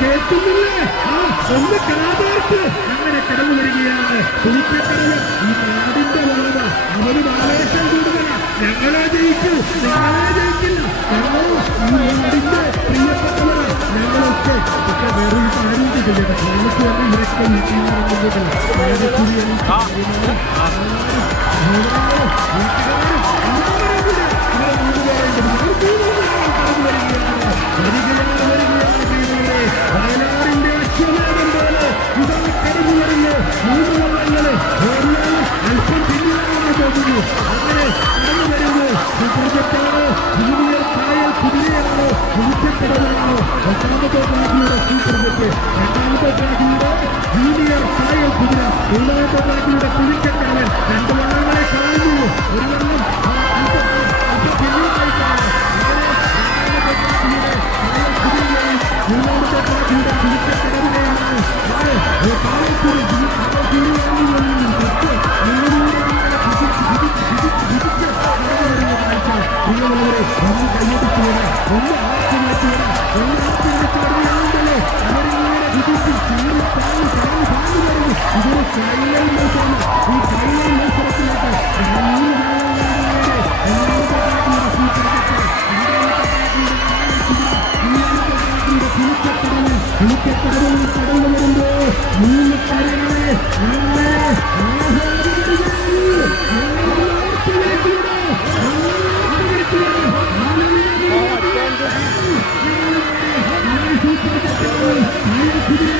കേൾക്കുന്നില്ലേ? ഒന്ന് കാതോർത്ത് അങ്ങനെ കടന്നു വരികയാണ് പുലിക്കക്കടവ്. ഈ നാടിന്റെ വളമ അവരും ആവേശം കൂടുതല. ഞങ്ങളെ ജയിക്കൂ, ഞങ്ങളെ ജയിക്കില്ല, ഞങ്ങൾ ഈ നാടിന്റെ പ്രിയപ്പെട്ടവരാ ഞങ്ങളൊക്കെ. പക്ഷെ വേറൊരു കാര്യം ചെയ്യട്ടെ, നമുക്ക് തന്നെ ഇവരൊക്കെ വയനാടിന്റെ അശ്വമേധം പോലെ ഇതാ കടന്നു വരുന്നു. മൂന്ന് വള്ളങ്ങള് അല്പം പിന്നിലാണ് പോകുന്നു. അങ്ങനെ കടന്നു വരുന്നു. ക്രിക്കറ്റാണോ, ജൂനിയർ കായൽ കുതിരയാണോ, പുലിക്കക്കടവാണോ? ഒന്നാമത്തെ ട്രാക്കിലൂടെ ക്രിക്കറ്റ്, രണ്ടാമത്തെ ട്രാക്കിലൂടെ ജൂനിയർ കായൽ കുതിര, മൂന്നാമത്തെ ട്രാക്കിലൂടെ പുലിക്കക്കടവൻ. രണ്ട് വള്ളങ്ങളെ കാണുന്നു. ഒരു വള്ളം മൂന്നാമത്തെ ട്രാക്കിലൂടെ പുലിക്കക്കടവിനെയാണ് കടന്നു വരുമ്പോ മൂന്ന് കാര്യങ്ങളെ കുതിര